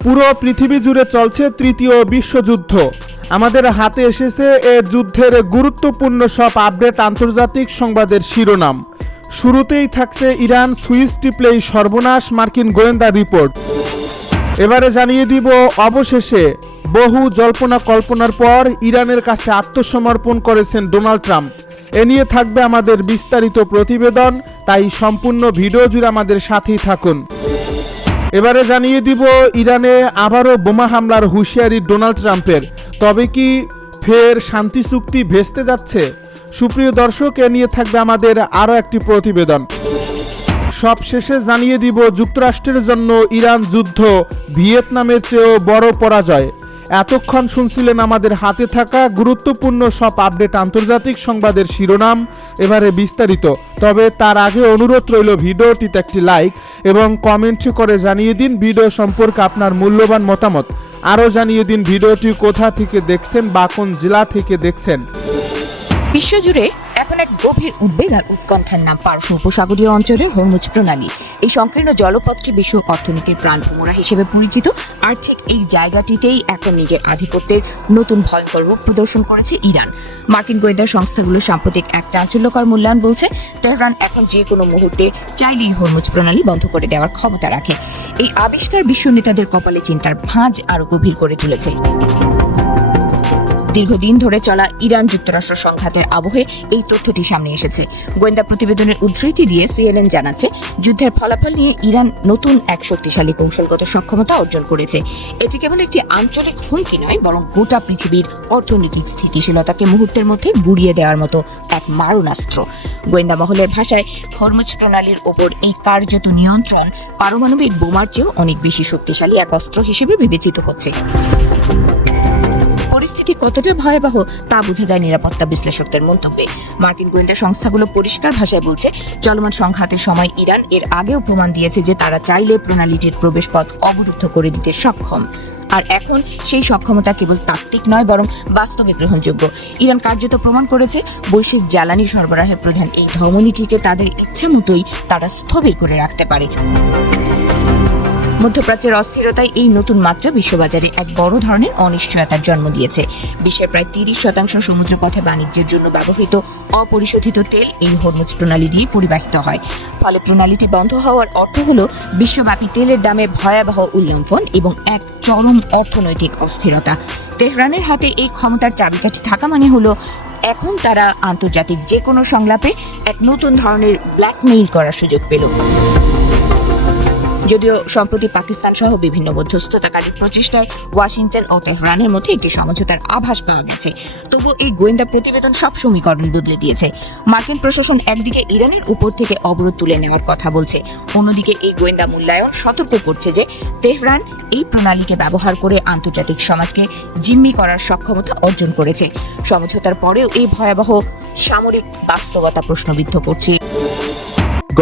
পুরো পৃথিবী জুড়ে চলছে তৃতীয় বিশ্বযুদ্ধ। আমাদের হাতে এসেছে এ যুদ্ধের গুরুত্বপূর্ণ সব আপডেট আন্তর্জাতিক সংবাদের শিরোনাম। শুরুতেই থাকছে ইরান সুইচ টিপলেই সর্বনাশ মার্কিন গোয়েন্দা রিপোর্ট। এবারে জানিয়ে দিব অবশেষে বহু জল্পনা কল্পনার পর ইরানের কাছে আত্মসমর্পণ করেছেন ডোনাল্ড ট্রাম্প। এ নিয়ে থাকবে আমাদের বিস্তারিত প্রতিবেদন, তাই সম্পূর্ণ ভিডিও জুড়ে আমাদের সাথেই থাকুন। এবারে জানিয়ে দিব ইরানে আবারও বোমা হামলার হুঁশিয়ারি ডোনাল্ড ট্রাম্পের। তবে কি ফের শান্তি চুক্তি ভেস্তে যাচ্ছে? সুপ্রিয় দর্শক, এ নিয়ে থাকবে আমাদের আরও একটি প্রতিবেদন। সবশেষে জানিয়ে দিব যুক্তরাষ্ট্রের জন্য ইরান যুদ্ধ ভিয়েতনামের চেয়েও বড় পরাজয়। এতক্ষণ শুনছিলেন আমাদের হাতে থাকা গুরুত্বপূর্ণ সব আপডেট আন্তর্জাতিক সংবাদের শিরোনাম, এবারে বিস্তারিত। তবে তার আগে অনুরোধ রইল ভিডিওটিতে একটি লাইক এবং কমেন্ট করে জানিয়ে দিন ভিডিও সম্পর্কে আপনার মূল্যবান মতামত। আরও জানিয়ে দিন ভিডিওটি কোথা থেকে দেখছেন বা কোন জেলা থেকে দেখছেন। বিশ্বজুড়ে এখন এক গভীর উদ্বেগ আর উৎকণ্ঠার নাম পারস্য উপসাগরীয় অঞ্চলের হরমুজ প্রণালী। এই সংকীর্ণ জলপথটি বিশ্ব অর্থনীতির প্রাণভোমরা হিসেবে পরিচিত, আর ঠিক এই জায়গাটিতেই এখন নিজের আধিপত্যের নতুন ভয়ঙ্কর রূপ প্রদর্শন করেছে ইরান। মার্কিন গোয়েন্দা সংস্থাগুলো সাম্প্রতিক এক চাঞ্চল্যকর মূল্যায়ন বলছে তেহরান এখন যে কোনো মুহূর্তে চাইলেই হরমুজ প্রণালী বন্ধ করে দেওয়ার ক্ষমতা রাখে। এই আবিষ্কার বিশ্ব নেতাদের কপালে চিন্তার ভাঁজ আরো গভীর করে তুলেছে। দীর্ঘদিন ধরে চলা ইরান যুক্তরাষ্ট্র সংঘাতের আবহে এই তথ্যটি সামনে এসেছে। গোয়েন্দা প্রতিবেদনের উদ্ধৃতি দিয়ে সিএনএন জানাচ্ছে, যুদ্ধের ফলাফল নিয়ে ইরান নতুন এক শক্তিশালী কৌশলগত সক্ষমতা অর্জন করেছে। এটি কেবল একটি আঞ্চলিক হুমকি নয়, বরং গোটা পৃথিবীর অর্থনৈতিক স্থিতিশীলতাকে মুহূর্তের মধ্যে গুড়িয়ে দেওয়ার মতো এক মারণাস্ত্র। গোয়েন্দা মহলের ভাষায় হরমুজ প্রণালীর ওপর এই কার্যত নিয়ন্ত্রণ পারমাণবিক বোমার চেয়েও অনেক বেশি শক্তিশালী এক অস্ত্র হিসেবে বিবেচিত হচ্ছে। পরিস্থিতি কতটা ভয়াবহ তা বোঝা যায় নিরাপত্তা বিশ্লেষকদের মন্তব্যে। মার্কিন গোয়েন্দা সংস্থাগুলো পরিষ্কার ভাষায় বলছে, চলমান সংঘাতের সময় ইরান এর আগেও প্রমাণ দিয়েছে যে তারা চাইলে প্রণালীটির প্রবেশপথ অবরুদ্ধ করে দিতে সক্ষম। আর এখন সেই সক্ষমতা কেবল তাত্ত্বিক নয়, বরং বাস্তবে গ্রহণযোগ্য। ইরান কার্যত প্রমাণ করেছে বৈশ্বিক জ্বালানি সরবরাহের প্রধান এই ধমনীটিকে তাদের ইচ্ছা মতোই তারা স্থবির করে রাখতে পারে। মধ্যপ্রাচ্যের অস্থিরতায় এই নতুন মাত্রা বিশ্ববাজারে এক বড় ধরনের অনিশ্চয়তার জন্ম দিয়েছে। বিশ্বের প্রায় 30% সমুদ্রপথে বাণিজ্যের জন্য ব্যবহৃত অপরিশোধিত তেল এই হরমুজ প্রণালী দিয়ে পরিবাহিত হয়। ফলে প্রণালীটি বন্ধ হওয়ার অর্থ হল বিশ্বব্যাপী তেলের দামে ভয়াবহ উল্লঙ্ঘন এবং এক চরম অর্থনৈতিক অস্থিরতা। তেহরানের হাতে এই ক্ষমতার চাবিকাঠি থাকা মানে হলো এখন তারা আন্তর্জাতিক যে কোনো সংলাপে এক নতুন ধরনের ব্ল্যাকমেইল করার সুযোগ পেল। যদিও সম্প্রতি পাকিস্তান সহ বিভিন্ন মধ্যস্থতাকারী প্রচেষ্টায় ওয়াশিংটন ও তেহরানের মধ্যে একটি সমঝোতার আভাস পাওয়া গেছে, তবু এই গোয়েন্দা প্রতিবেদন সব সমীকরণ বদলে দিয়েছে। মার্কিন প্রশাসন একদিকে ইরানের উপর থেকে অবরোধ তুলে নেওয়ার কথা বলছে, অন্যদিকে এই গোয়েন্দা মূল্যায়ন সতর্ক করছে যে তেহরান এই প্রণালীকে ব্যবহার করে আন্তর্জাতিক সমাজকে জিম্মি করার সক্ষমতা অর্জন করেছে। সমঝোতার পরেও এই ভয়াবহ সামরিক বাস্তবতা প্রশ্নবিদ্ধ করছে।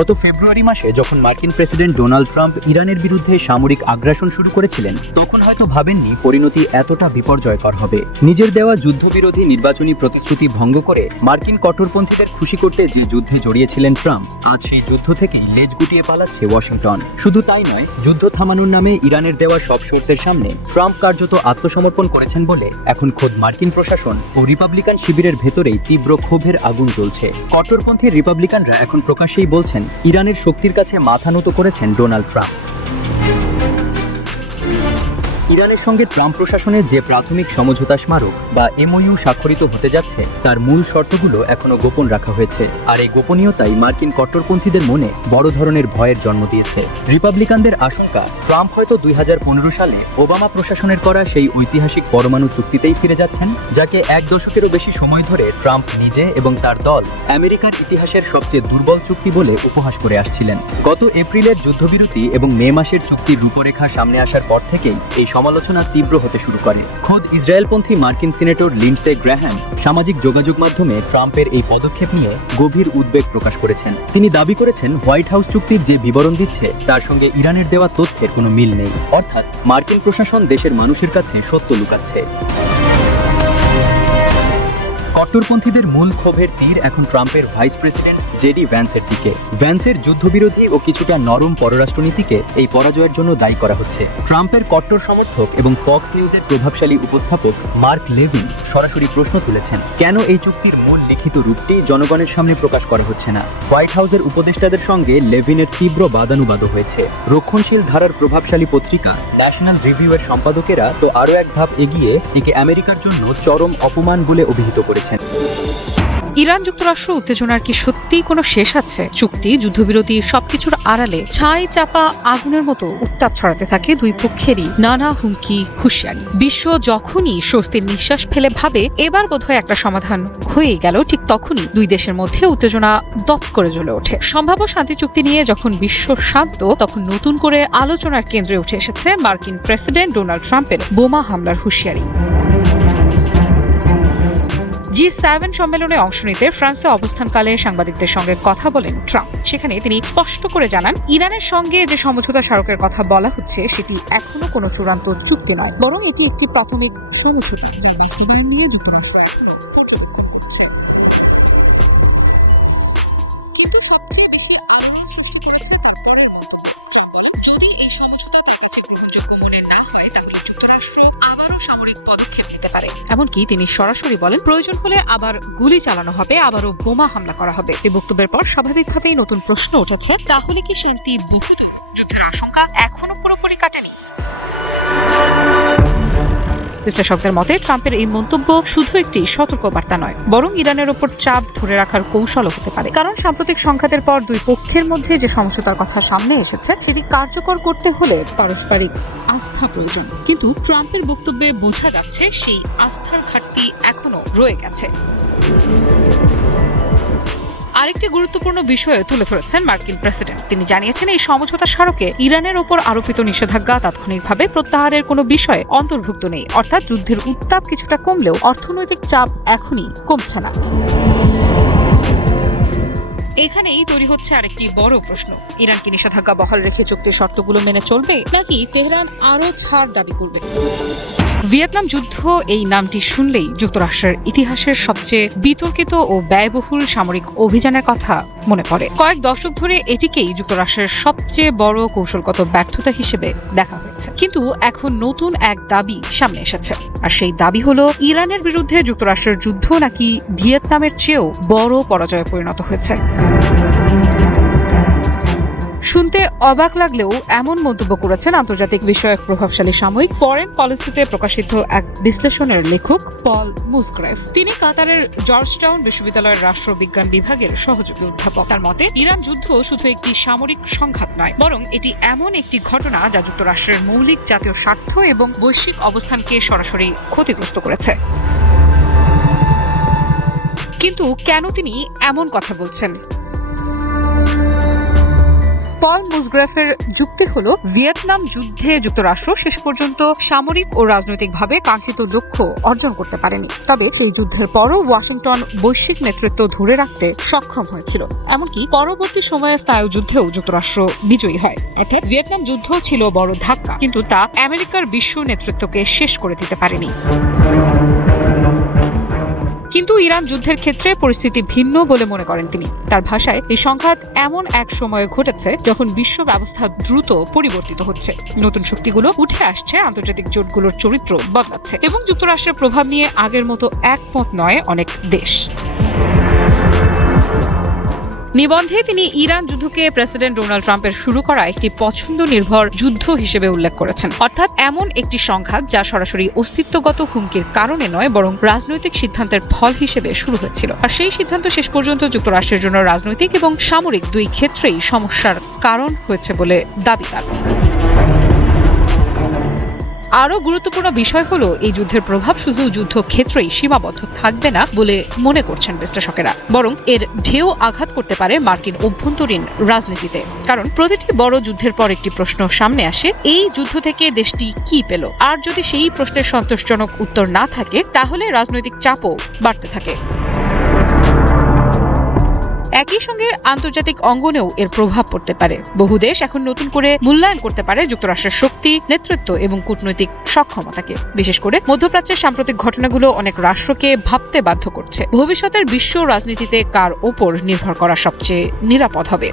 গত ফেব্রুয়ারি মাসে যখন মার্কিন প্রেসিডেন্ট ডোনাল্ড ট্রাম্প ইরানের বিরুদ্ধে সামরিক আগ্রাসন শুরু করেছিলেন, তখন হয়তো ভাবেননি পরিণতি এতটা বিপর্যয়কর হবে। নিজের দেওয়া যুদ্ধবিরোধী নির্বাচনী প্রতিশ্রুতি ভঙ্গ করে মার্কিন কট্টরপন্থীদের খুশি করতে যে যুদ্ধে জড়িয়েছিলেন ট্রাম্প, আজ সেই যুদ্ধ থেকেই লেজ গুটিয়ে পালাচ্ছে ওয়াশিংটন। শুধু তাই নয়, যুদ্ধ থামানোর নামে ইরানের দেওয়া সব শর্তের সামনে ট্রাম্প কার্যত আত্মসমর্পণ করেছেন বলে এখন খোদ মার্কিন প্রশাসন ও রিপাবলিকান শিবিরের ভেতরেই তীব্র ক্ষোভের আগুন জ্বলছে। কট্টরপন্থী রিপাবলিকানরা এখন প্রকাশ্যেই বলছেন ইরানের শক্তির কাছে মাথা নত করেছেন ডোনাল্ড ট্রাম্প। ইরানের সঙ্গে ট্রাম্প প্রশাসনের যে প্রাথমিক সমঝোতা স্মারক বা এমওইউ স্বাক্ষরিত হতে যাচ্ছে, তার মূল শর্তগুলো এখনো গোপন রাখা হয়েছে। আর এই গোপনীয়তাই মার্কিন কট্টরপন্থীদের মনে বড় ধরনের ভয়ের জন্ম দিয়েছে। রিপাবলিকানদের আশঙ্কা, ট্রাম্প হয়তো 2015 সালে ওবামা প্রশাসনের করা সেই ঐতিহাসিক পরমাণু চুক্তিতেই ফিরে যাচ্ছেন, যাকে এক দশকেরও বেশি সময় ধরে ট্রাম্প নিজে এবং তার দল আমেরিকার ইতিহাসের সবচেয়ে দুর্বল চুক্তি বলে উপহাস করে আসছিলেন। গত এপ্রিলের যুদ্ধবিরতি এবং মে মাসের চুক্তির রূপরেখা সামনে আসার পর থেকেই এই সমালোচনা তীব্র হতে শুরু করে। খোদ ইসরায়েলপন্থী মার্কিন সিনেটর লিন্ডসে গ্র্যাহাম সামাজিক যোগাযোগ মাধ্যমে ট্রাম্পের এই পদক্ষেপ নিয়ে গভীর উদ্বেগ প্রকাশ করেছেন। তিনি দাবি করেছেন, হোয়াইট হাউস চুক্তির যে বিবরণ দিচ্ছে তার সঙ্গে ইরানের দেওয়া তথ্যের কোনো মিল নেই, অর্থাৎ মার্কিন প্রশাসন দেশের মানুষের কাছে সত্য লুকাচ্ছে। কট্টরপন্থীদের মূল ক্ষোভের তীর এখন ট্রাম্পের ভাইস প্রেসিডেন্ট জেডি ভ্যান্সের দিকে। ভ্যান্সের যুদ্ধবিরোধী ও কিছুটা নরম পররাষ্ট্রনীতিকে এই পরাজয়ের জন্য দায়ী করা হচ্ছে। ট্রাম্পের কট্টর সমর্থক এবং ফক্স নিউজের প্রভাবশালী উপস্থাপক মার্ক লেভিন সরাসরি প্রশ্ন তুলেছেন, কেন এই চুক্তির মূল লিখিত রূপটি জনগণের সামনে প্রকাশ করা হচ্ছে না। হোয়াইট হাউসের উপদেষ্টাদের সঙ্গে লেভিনের তীব্র বাদানুবাদও হয়েছে। রক্ষণশীল ধারার প্রভাবশালী পত্রিকা ন্যাশনাল রিভিউয়ের সম্পাদকেরা তো আরও এক ধাপ এগিয়ে একে আমেরিকার জন্য চরম অপমান বলে অভিহিত করেছেন। ইরান যুক্তরাষ্ট্র উত্তেজনার কি সত্যিই কোনো শেষ আছে? চুক্তি, যুদ্ধবিরতি সবকিছুর আড়ালে ছাই চাপা আগুনের মতো উত্তাপ ছড়াতে থাকে দুই পক্ষেরই নানা হুমকি, হুঁশিয়ারি। বিশ্ব যখনই স্বস্তির নিঃশ্বাস ফেলে ভাবে এবার বোধহয় একটা সমাধান হয়ে গেল, ঠিক তখনই দুই দেশের মধ্যে উত্তেজনা দপ করে জ্বলে ওঠে। সম্ভাব্য শান্তি চুক্তি নিয়ে যখন বিশ্ব শান্ত, তখন নতুন করে আলোচনার কেন্দ্রে উঠে এসেছে মার্কিন প্রেসিডেন্ট ডোনাল্ড ট্রাম্পের বোমা হামলার হুঁশিয়ারি। G7 সম্মেলনে অংশ নিতে ফ্রান্সে অবস্থানকালে সাংবাদিকদের সঙ্গে কথা বলেন ট্রাম্প। সেখানে তিনি স্পষ্ট করে জানান, ইরানের সঙ্গে যে সমঝোতা স্মারকের কথা বলা হচ্ছে সেটি এখনো কোনো চূড়ান্ত চুক্তি নয়, বরং এটি একটি প্রাথমিক সমঝোতা যার বাস্তবায়ন নিয়ে যুক্তরাষ্ট্র কিন্তু সবচেয়ে বেশি আলোড়ন সৃষ্টি করেছে তার পরের মন্তব্য। ট্রাম্প বলেন, যদি এই সমঝোতা তার কাছে গ্রহণযোগ্য মনে না হয় তাহলে যুক্তরাষ্ট্র আবারও সামরিক পদক্ষেপ নিতে পারে। এমনকি তিনি সরাসরি বলেন, প্রয়োজন হলে আবার গুলি চালানো হবে, আবারও বোমা হামলা করা হবে। এই বক্তব্যের পর স্বাভাবিকভাবেই নতুন প্রশ্ন উঠেছে, তাহলে কি শান্তি বহুদূর? যুদ্ধের আশঙ্কা এখনো পুরোপুরি কাটেনি? বিশ্লেষকদের মতে ট্রাম্পের এই মন্তব্য শুধু একটি সতর্কবার্তা নয়, বরং ইরানের ওপর চাপ ধরে রাখার কৌশলও হতে পারে। কারণ সাম্প্রতিক সংঘাতের পর দুই পক্ষের মধ্যে যে সমঝোতার কথা সামনে এসেছে সেটি কার্যকর করতে হলে পারস্পরিক আস্থা প্রয়োজন। কিন্তু ট্রাম্পের বক্তব্যে বোঝা যাচ্ছে সেই আস্থার ঘাটতি এখনো রয়ে গেছে। আরেকটি গুরুত্বপূর্ণ বিষয় তুলে ধরেছেন মার্কিন প্রেসিডেন্ট। তিনি জানিয়েছেন, এই সমঝোতা স্মারকে ইরানের ওপর আরোপিত নিষেধাজ্ঞা তাৎক্ষণিকভাবে প্রত্যাহারের কোনো বিষয় অন্তর্ভুক্ত নেই। অর্থাৎ যুদ্ধের উত্তাপ কিছুটা কমলেও অর্থনৈতিক চাপ এখনই কমছে না। এখানেই তৈরি হচ্ছে আরেকটি বড় প্রশ্ন, ইরান কি নিষেধাজ্ঞা বহাল রেখে চুক্তির শর্তগুলো মেনে চলবে, নাকি তেহরান আরও ছাড় দাবি করবে? ভিয়েতনাম যুদ্ধ এই নামটি শুনলেই যুক্তরাষ্ট্রের ইতিহাসের সবচেয়ে বিতর্কিত ও ব্যয়বহুল সামরিক অভিযানের কথা মনে পড়ে। কয়েক দশক ধরে এটিকেই যুক্তরাষ্ট্রের সবচেয়ে বড় কৌশলগত ব্যর্থতা হিসেবে দেখা হয়েছে। কিন্তু এখন নতুন এক দাবি সামনে এসেছে, আর সেই দাবি হলো ইরানের বিরুদ্ধে যুক্তরাষ্ট্রের যুদ্ধ নাকি ভিয়েতনামের চেয়েও বড় পরাজয়ে পরিণত হয়েছে। শুনতে অবাক লাগলেও এমন মন্তব্য করেছেন আন্তর্জাতিক বিষয়ক প্রভাবশালী সাময়িক ফরেন পলিসিতে প্রকাশিত এক বিশ্লেষণের লেখক পল মুসগ্রেভ। তিনি কাতারের জর্জটাউন বিশ্ববিদ্যালয়ের রাষ্ট্রবিজ্ঞান বিভাগের সহযোগী অধ্যাপক। তার মতে, ইরান যুদ্ধ শুধু একটি সামরিক সংঘাত নয়, বরং এটি এমন একটি ঘটনা যা যুক্তরাষ্ট্রের মৌলিক জাতীয় স্বার্থ এবং বৈশ্বিক অবস্থানকে সরাসরি ক্ষতিগ্রস্ত করেছে। কিন্তু কেন তিনি এমন কথা বলছেন? পল মুসগ্রেফের যুক্তি হলো, ভিয়েতনাম যুদ্ধে যুক্তরাষ্ট্র শেষ পর্যন্ত সামরিক ও রাজনৈতিকভাবে কাঙ্ক্ষিত লক্ষ্য অর্জন করতে পারেনি। তবে সেই যুদ্ধের পরও ওয়াশিংটন বৈশ্বিক নেতৃত্ব ধরে রাখতে সক্ষম হয়েছিল। এমনকি পরবর্তী সময়ে স্নায়ু যুদ্ধেও যুক্তরাষ্ট্র বিজয়ী হয়। অর্থাৎ ভিয়েতনাম যুদ্ধ ছিল বড় ধাক্কা, কিন্তু তা আমেরিকার বিশ্ব নেতৃত্বকে শেষ করে দিতে পারেনি। কিন্তু ইরান যুদ্ধের ক্ষেত্রে পরিস্থিতি ভিন্ন বলে মনে করেন তিনি। তার ভাষায়, এই সংঘাত এমন এক সময়ে ঘটেছে যখন বিশ্ব ব্যবস্থা দ্রুত পরিবর্তিত হচ্ছে, নতুন শক্তিগুলো উঠে আসছে, আন্তর্জাতিক জোটগুলোর চরিত্র বদলাচ্ছে এবং যুক্তরাষ্ট্রের প্রভাব নিয়ে আগের মতো একমত নয় অনেক দেশ। নিবন্ধে তিনি ইরান যুদ্ধকে প্রেসিডেন্ট ডোনাল্ড ট্রাম্পের শুরু করা একটি পছন্দ নির্ভর যুদ্ধ হিসেবে উল্লেখ করেছেন। অর্থাৎ এমন একটি সংঘাত যা সরাসরি অস্তিত্বগত হুমকির কারণে নয়, বরং রাজনৈতিক সিদ্ধান্তের ফল হিসেবে শুরু হয়েছিল। আর সেই সিদ্ধান্ত শেষ পর্যন্ত যুক্তরাষ্ট্রের জন্য রাজনৈতিক এবং সামরিক দুই ক্ষেত্রেই সমস্যার কারণ হয়েছে বলে দাবি তার। আরও গুরুত্বপূর্ণ বিষয় হলো, এই যুদ্ধের প্রভাব শুধু যুদ্ধক্ষেত্রেই সীমাবদ্ধ থাকবে না বলে মনে করছেন বিশ্লেষকেরা, বরং এর ঢেউ আঘাত করতে পারে মার্কিন অভ্যন্তরীণ রাজনীতিতে। কারণ প্রতিটি বড় যুদ্ধের পর একটি প্রশ্ন সামনে আসে, এই যুদ্ধ থেকে দেশটি কি পেল? আর যদি সেই প্রশ্নের সন্তোষজনক উত্তর না থাকে, তাহলে রাজনৈতিক চাপও বাড়তে থাকে। একই সঙ্গে আন্তর্জাতিক অঙ্গনেও এর প্রভাব পড়তে পারে। বহু দেশ এখন নতুন করে মূল্যায়ন করতে পারে যুক্তরাষ্ট্রের শক্তি, নেতৃত্ব এবং কূটনৈতিক সক্ষমতাকে। বিশেষ করে মধ্যপ্রাচ্যের সাম্প্রতিক ঘটনাগুলো অনেক রাষ্ট্রকে ভাবতে বাধ্য করছে ভবিষ্যতের বিশ্ব রাজনীতিতে কার ওপর নির্ভর করা সবচেয়ে নিরাপদ হবে।